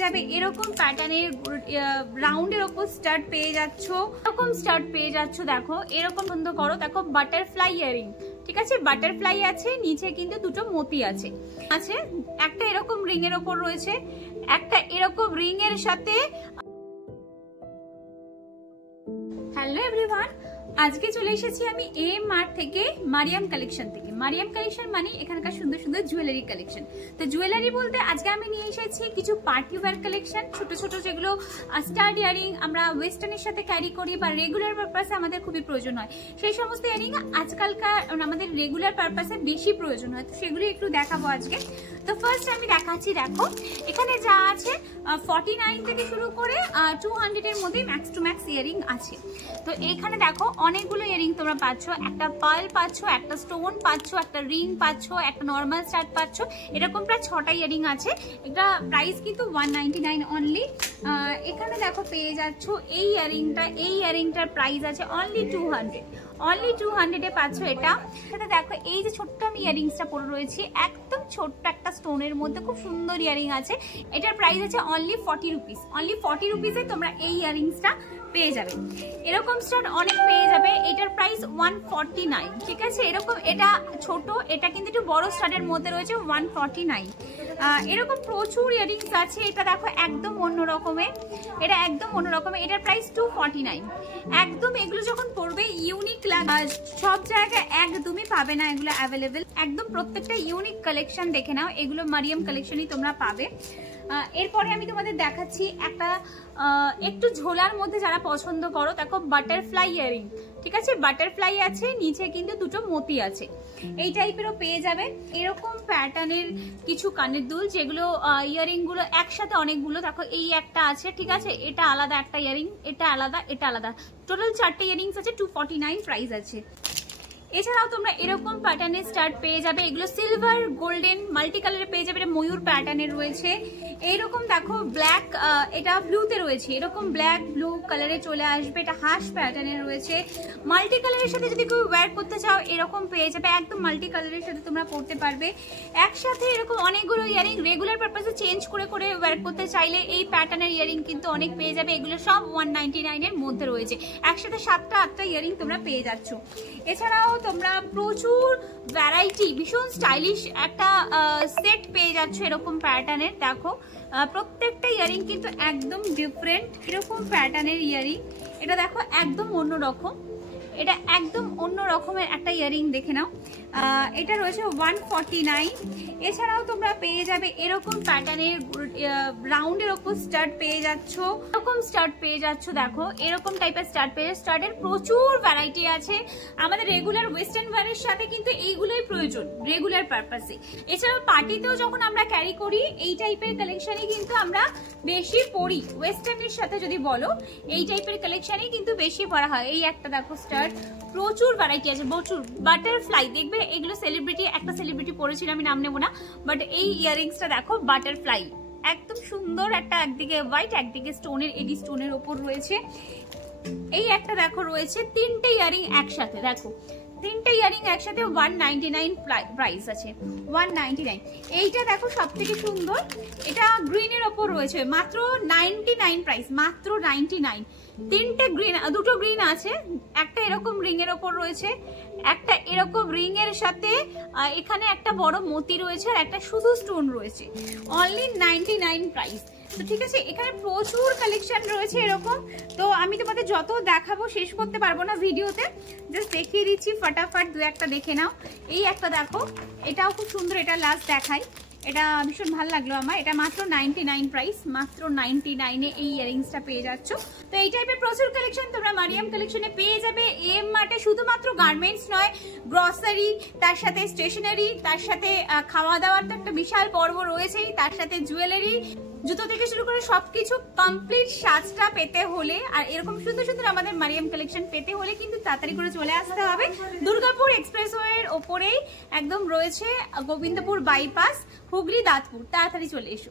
যাবে এরকম প্যাটার্নের রাউন্ডের উপর স্টাড পেয়ে যাচ্ছ, এরকম স্টাড পেয়ে যাচ্ছ। দেখো এরকম বন্ধ করো, দেখো বাটারফ্লাই ইয়ারিং, ঠিক আছে, বাটারফ্লাই আছে, নিচে কিন্তু দুটো মতি আছে, একটা এরকম রিং এর উপর রয়েছে, একটা এরকম রিং এর সাথে। হ্যালো এভরিওয়ান, আজকে চলে এসেছি আমি এম মার্ট থেকে, মারিয়াম কালেকশন থেকে। মারিয়াম কালেকশন মানে এখানকার সুন্দর সুন্দর জুয়েলারি কালেকশন। তো জুয়েলারি বলতে আজকে আমি নিয়ে এসেছি কিছু পার্টি ওয়্যার কালেকশন, ছোট ছোট যেগুলো স্টাড ইয়ারিং আমরা ওয়েস্টার্নের সাথে ক্যারি করি বা রেগুলার পারপাসে আমাদের খুবই প্রয়োজন হয়, সেই সমস্ত ইয়ারিং আজকালকার আমাদের রেগুলার পারপাসে বেশি প্রয়োজন হয়, তো সেগুলো একটু দেখাবো আজকে। তো ফার্স্ট আমি দেখাচ্ছি, দেখো এখানে যা আছে 49 থেকে শুরু করে 200 এর মধ্যে ম্যাক্স টু ম্যাক্স ইয়ারিং আছে। তো এখানে দেখো অনেকগুলো ইয়ারিং তোমরা পাচ্ছ, একটা পার্ল পাচ্ছ, একটা স্টোন পাচ্ছ, একটা রিং পাচ্ছ, একটা নর্মাল স্টাড পাচ্ছ, এরকম প্রায় 6টা ইয়ারিং আছে। এটা প্রাইস কিন্তু 199 অনলি। এখানে দেখো পেয়ে যাচ্ছ এই ইয়ারিংটার প্রাইস আছে অনলি 200, অনলি 200 এ পাচ্ছ এটা। সেটা দেখো এই যে ছোট্ট আমি ইয়ারিংসটা পরে রয়েছি, একদম ছোট্ট একটা স্টোনের মধ্যে খুব সুন্দর ইয়ারিং আছে, এটার প্রাইস আছে অনলি 40 রুপিস, অনলি 40 রুপিসে তোমরা এই ইয়ারিংসটা পেয়ে যাবে। এরকম স্টাড অনেক পেয়ে যাবে, এটার প্রাইস 149, ঠিক আছে। এরকম এটা ছোট, এটা কিন্তু একটু বড় স্টাডের মধ্যে রয়েছে 149। এরকম প্রচুর ইয়ারিংস আছে, এটা দেখো একদম অন্য রকমের, এটা একদম অন্য রকমের, এটার প্রাইস 249। একদম এগুলো যখন পড়বে ইউনিক লাগে, সব জায়গায় একদমই পাবে না এগুলো অ্যাভেলেবেল, একদম প্রত্যেকটা ইউনিক কালেকশন দেখে নাও, এগুলো মারিয়াম কালেকশনই তোমরা পাবে। এরপরে আমি তোমাদের দেখাচ্ছি একটা একটু ঝোলার মধ্যে যারা পছন্দ করো, দেখো বাটারফ্লাই ইয়ারিং, ঠিক আছে, বাটারফ্লাই আছে, নিচে কিন্তু দুটো মতি আছে, এই টাইপেরও পেয়ে যাবে। এরকম প্যাটার্নের কিছু কানের দুল, যেগুলো ইয়ারিং গুলো একসাথে অনেকগুলো, দেখো এই একটা আছে, ঠিক আছে, এটা আলাদা একটা ইয়ারিং, এটা আলাদা, এটা আলাদা, টোটাল 4টে ইয়ারিংস আছে, 249 প্রাইস আছে। এছাড়াও তোমরা এরকম প্যাটার্নের স্টাড পেয়ে যাবে, এগুলো সিলভার গোল্ডেন মাল্টি কালারে পেয়ে যাবে, এটা ময়ূর প্যাটার্নের রয়েছে। এইরকম দেখো ব্ল্যাক, এটা ব্লুতে রয়েছে, এরকম ব্ল্যাক ব্লু কালারে চলে আসবে, এটা হাঁস প্যাটার্নের রয়েছে। মাল্টি কালারের সাথে যদি কেউ ওয়্যার করতে চাও এরকম পেয়ে যাবে, একদম মাল্টি কালারের সাথে তোমরা পরতে পারবে। একসাথে এরকম অনেকগুলো ইয়ারিং রেগুলার পারপাসে চেঞ্জ করে করে ওয়্যার করতে চাইলে এই প্যাটার্নের ইয়ারিং কিন্তু অনেক পেয়ে যাবে, এগুলো সব 199 এর মধ্যে রয়েছে, একসাথে 7টা 8টা ইয়ারিং তোমরা পেয়ে যাচ্ছ। এছাড়াও তোমরা প্রচুর ভ্যারাইটি, ভীষণ স্টাইলিশ একটা সেট পেয়ে যাচ্ছ এরকম প্যাটার্নের। দেখো প্রত্যেকটা ইয়ারিং কিন্তু একদম ডিফারেন্ট, এরকম প্যাটার্নের ইয়ারিং, এটা দেখো একদম অন্য রকম, এটা একদম অন্য রকমের একটা ইয়ারিং দেখে নাও, এটা রয়েছে 149। এছাড়াও তোমরা পেয়ে যাবে এরকম প্যাটার্নের রাউন্ডের ওপর স্টাড পেয়ে যাচ্ছ, এরকম স্টাড পেয়ে যাচ্ছ, দেখো এরকম টাইপের স্টাড পেয়ে, স্টাডের প্রচুর ভ্যারাইটি আছে। আমাদের রেগুলার ওয়েস্টার্ন ওয়্যারের সাথে কিন্তু এইগুলোই প্রয়োজন রেগুলার পারপাসে। এছাড়াও পার্টিতেও যখন আমরা ক্যারি করি এই টাইপের কালেকশনই কিন্তু আমরা বেশি পরি, ওয়েস্টার্নের সাথে যদি বলো এই টাইপের কালেকশনই কিন্তু বেশি পরা হয়। এই একটা দেখো স্টাড, প্রচুর ভ্যারাইটি আছে, প্রচুর। বাটারফ্লাই দেখবে, এগুলো সেলিব্রিটি, একটা সেলিব্রিটি পরেছিল, আমি নাম নেবো না, বাট এই ইয়ারিংসটা দেখো বাটারফ্লাই, একদম সুন্দর, একটা একদিকে হোয়াইট একদিকে স্টোনের, এডি স্টোনের ওপর রয়েছে। এই একটা দেখো রয়েছে 3টে ইয়ারিং একসাথে, দেখো 3টে ইয়ারিং একসাথে 199 প্রাইস আছে, 199। এইটা দেখো সব থেকে সুন্দর, এটা গ্রিনের ওপর রয়েছে, মাত্র 99 প্রাইস, মাত্র 99। 3টে গ্রিন, দুটো গ্রিন আছে, একটা এরকম রিং এর ওপর রয়েছে, একটা এরকম রিং এর সাথে এখানে একটা বড় মতি রয়েছে, আর একটা শুধু স্টোন রয়েছে, অনলি 99 প্রাইস। তো ঠিক আছে, এখানে প্রচুর কালেকশন রয়েছে এরকম, তো আমি তোমাদের যত দেখাবো শেষ করতে পারবো না ভিডিওতে, জাস্ট দেখিয়ে দিচ্ছি ফটাফট, দু একটা দেখে নাও। এই একটা দেখো, এটাও খুব সুন্দর, এটা লাস্ট দেখাই, এটা ভীষণ ভালো লাগলো আমার, এটা মাত্র 99 প্রাইস, মাত্র 99 এ এই ইয়ারিংসটা পেয়ে যাচ্ছ। তো এই টাইপের প্রচুর কালেকশন তোমরা মারিয়াম কালেকশনে পেয়ে যাবে এম মার্টে। শুধুমাত্র গার্মেন্টস নয়, গ্রসারি, তার সাথে স্টেশনারি, তার সাথে খাওয়া দাওয়ার তো একটা বিশাল পর্ব রয়েছেই, তার সাথে জুয়েলারি, জুতো থেকে শুরু করে সবকিছু কমপ্লিট সাজটা পেতে হলে, আর এরকম সুন্দর সুন্দর আমাদের মারিয়াম কালেকশন পেতে হলে কিন্তু তাড়াতাড়ি করে চলে আসতে হবে। দুর্গাপুর এক্সপ্রেসওয়ের ওপরেই একদম রয়েছে গোবিন্দপুর বাইপাস, হুগলি দাঁতপুর, তাড়াতাড়ি চলে এসো।